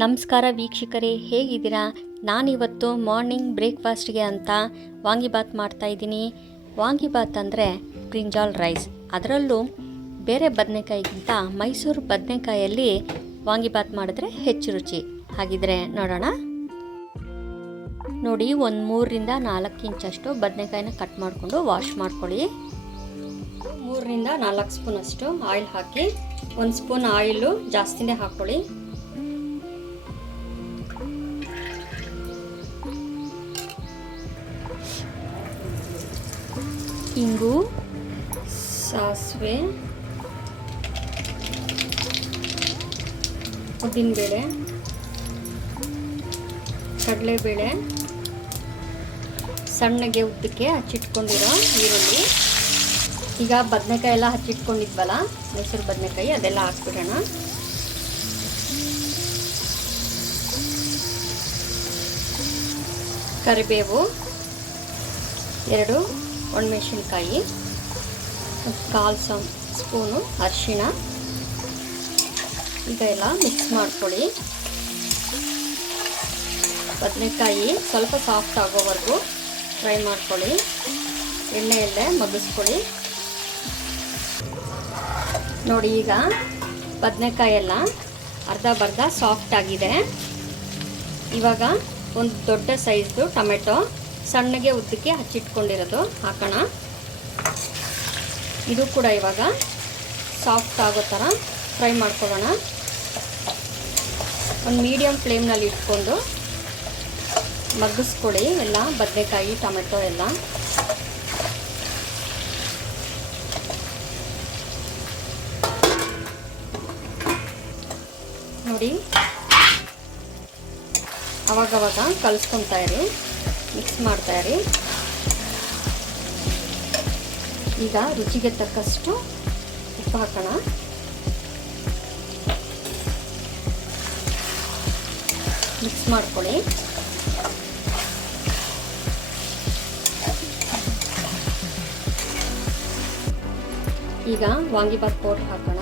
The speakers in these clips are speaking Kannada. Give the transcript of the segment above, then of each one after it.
ನಮಸ್ಕಾರ ವೀಕ್ಷಕರೇ, ಹೇಗಿದ್ದೀರಾ? ನಾನಿವತ್ತು ಮಾರ್ನಿಂಗ್ ಬ್ರೇಕ್ಫಾಸ್ಟ್ಗೆ ಅಂತ ವಾಂಗಿಬಾತ್ ಮಾಡ್ತಾಯಿದ್ದೀನಿ. ವಾಂಗಿಬಾತ್ ಅಂದರೆ ಬ್ರಿಂಜಾಲ್ ರೈಸ್, ಅದರಲ್ಲೂ ಬೇರೆ ಬದನೆಕಾಯಿಗಿಂತ ಮೈಸೂರು ಬದನೆಕಾಯಲ್ಲಿ ವಾಂಗಿಬಾತ್ ಮಾಡಿದ್ರೆ ಹೆಚ್ಚು ರುಚಿ. ಹಾಗಿದ್ರೆ ನೋಡೋಣ. ನೋಡಿ, ಒಂದು 3ರಿಂದ 4 ಇಂಚಷ್ಟು ಬದನೆಕಾಯಿನ ಕಟ್ ಮಾಡಿಕೊಂಡು ವಾಶ್ ಮಾಡ್ಕೊಳ್ಳಿ. 3ರಿಂದ 4 ಸ್ಪೂನಷ್ಟು ಆಯಿಲ್ ಹಾಕಿ, 1 ಸ್ಪೂನ್ ಆಯಿಲು ಜಾಸ್ತಿನೇ ಹಾಕ್ಕೊಳ್ಳಿ. ಇಂಗು, ಸಾಸಿವೆ, ಉದ್ದಿನಬೇಳೆ, ಕಡಲೆಬೇಳೆ, ಸಣ್ಣಗೆ ಉದ್ದಕ್ಕೆ ಹಚ್ಚಿಟ್ಕೊಂಡಿರೋ ಈರುಳ್ಳಿ. ಈಗ ಬದನೆಕಾಯಿ ಎಲ್ಲ ಹಚ್ಚಿಟ್ಕೊಂಡಿದ್ವಲ್ಲ, ಮೈಸೂರು ಬದನೆಕಾಯಿ, ಅದೆಲ್ಲ ಹಾಕ್ಬಿಡೋಣ. ಕರಿಬೇವು, 2 ಒಣಮೆಣಸಿನ್ಕಾಯಿ, 1/4 ಸ್ಪೂನು ಅರಿಶಿಣ. ಇದೆಲ್ಲ ಮಿಕ್ಸ್ ಮಾಡ್ಕೊಳ್ಳಿ. ಬದನೆಕಾಯಿ ಸ್ವಲ್ಪ ಸಾಫ್ಟ್ ಆಗೋವರೆಗೂ ಫ್ರೈ ಮಾಡ್ಕೊಳ್ಳಿ. ಎಣ್ಣೆಯಲ್ಲೇ ಮಗ್ಗಿಸ್ಕೊಳ್ಳಿ. ನೋಡಿ, ಈಗ ಬದನೆಕಾಯಿ ಎಲ್ಲ ಅರ್ಧ ಸಾಫ್ಟ್ ಆಗಿದೆ. ಇವಾಗ ಒಂದು ದೊಡ್ಡ ಸೈಜ್ದು ಟೊಮೆಟೊ ಸಣ್ಣಗೆ ಉದ್ದಕ್ಕೆ ಹಚ್ಚಿಟ್ಕೊಂಡಿರೋದು ಹಾಕೋಣ. ಇದು ಕೂಡ ಇವಾಗ ಸಾಫ್ಟ್ ಆಗೋ ಥರ ಫ್ರೈ ಮಾಡ್ಕೊಳ್ಳೋಣ. ಒಂದು ಮೀಡಿಯಮ್ ಫ್ಲೇಮ್ನಲ್ಲಿ ಇಟ್ಕೊಂಡು ಮಗ್ಗಿಸ್ಕೊಳ್ಳಿ ಎಲ್ಲ ಬದನೆಕಾಯಿ ಟೊಮೆಟೊ ಎಲ್ಲ. ನೋಡಿ, ಅವಾಗವಾಗ ಕಲಿಸ್ಕೊತಾ ಇರಿ, ಮಿಕ್ಸ್ ಮಾಡ್ತಾ ಇರಿ. ಈಗ ರುಚಿಗೆ ತಕ್ಕಷ್ಟು ಉಪ್ಪು ಹಾಕೋಣ. ಮಿಕ್ಸ್ ಮಾಡ್ಕೊಳ್ಳಿ. ಈಗ ವಾಂಗಿಬಾತ್ ಪೌಡರ್ ಹಾಕೋಣ.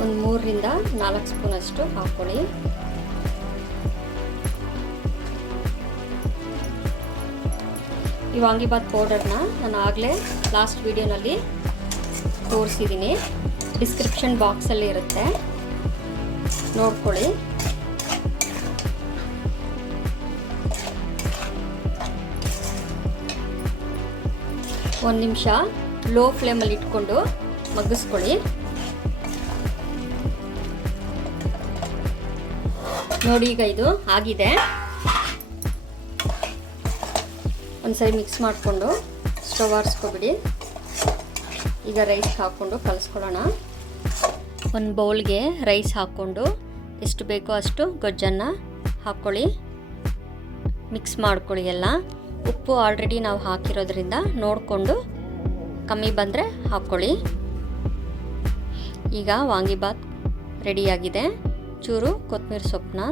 ಒಂದು 3ರಿಂದ 4 ಸ್ಪೂನಷ್ಟು ಹಾಕ್ಕೊಳ್ಳಿ. ಈ ವಾಂಗಿಬಾತ್ ಪೌಡರ್ನ ನಾನು ಆಗಲೇ ಲಾಸ್ಟ್ ವಿಡಿಯೋನಲ್ಲಿ ತೋರಿಸಿದ್ದೀನಿ. ಡಿಸ್ಕ್ರಿಪ್ಷನ್ ಬಾಕ್ಸಲ್ಲಿ ಇರುತ್ತೆ, ನೋಡ್ಕೊಳ್ಳಿ. ಒಂದು ನಿಮಿಷ ಲೋ ಫ್ಲೇಮಲ್ಲಿ ಇಟ್ಕೊಂಡು ಮಗ್ಗಿಸ್ಕೊಳ್ಳಿ. ನೋಡಿ, ಈಗ ಇದು ಆಗಿದೆ. ಒಂದ್ಸರಿ ಮಿಕ್ಸ್ ಮಾಡಿಕೊಂಡು ಸ್ಟವ್ ಆರಿಸ್ಕೊಬಿಡಿ. ಈಗ ರೈಸ್ ಹಾಕ್ಕೊಂಡು ಕಲಿಸ್ಕೊಳ್ಳೋಣ. ಒಂದು ಬೌಲ್ಗೆ ರೈಸ್ ಹಾಕ್ಕೊಂಡು ಎಷ್ಟು ಬೇಕೋ ಅಷ್ಟು ಗೊಜ್ಜನ್ನು ಹಾಕ್ಕೊಳ್ಳಿ. ಮಿಕ್ಸ್ ಮಾಡ್ಕೊಳ್ಳಿ ಎಲ್ಲ. ಉಪ್ಪು ಆಲ್ರೆಡಿ ನಾವು ಹಾಕಿರೋದ್ರಿಂದ ನೋಡಿಕೊಂಡು ಕಮ್ಮಿ ಬಂದರೆ ಹಾಕ್ಕೊಳ್ಳಿ. ಈಗ ವಾಂಗಿಬಾತ್ ರೆಡಿಯಾಗಿದೆ. ಚೂರು ಕೊತ್ತಂಬರಿ ಸೊಪ್ಪನ್ನ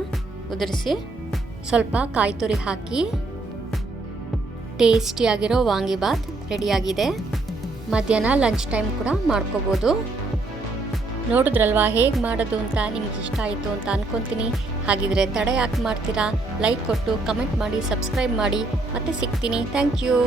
ಉದುರಿಸಿ ಸ್ವಲ್ಪ ಕಾಯಿ ತುರಿ ಹಾಕಿ ಟೇಸ್ಟಿಯಾಗಿರೋ ವಾಂಗಿಬಾತ್ ರೆಡಿಯಾಗಿದೆ. ಮಧ್ಯಾಹ್ನ ಲಂಚ್ ಟೈಮ್ ಕೂಡ ಮಾಡ್ಕೋಬೋದು. ನೋಡಿದ್ರಲ್ವಾ ಹೇಗೆ ಮಾಡೋದು ಅಂತ? ನಿಮ್ಗೆ ಇಷ್ಟ ಆಯಿತು ಅಂತ ಅಂದ್ಕೊತೀನಿ. ಹಾಗಿದ್ರೆ ತಡ ಯಾಕೆ ಮಾಡ್ತೀರಾ? ಲೈಕ್ ಕೊಟ್ಟು ಕಮೆಂಟ್ ಮಾಡಿ, ಸಬ್ಸ್ಕ್ರೈಬ್ ಮಾಡಿ. ಮತ್ತೆ ಸಿಗ್ತೀನಿ. Thank you.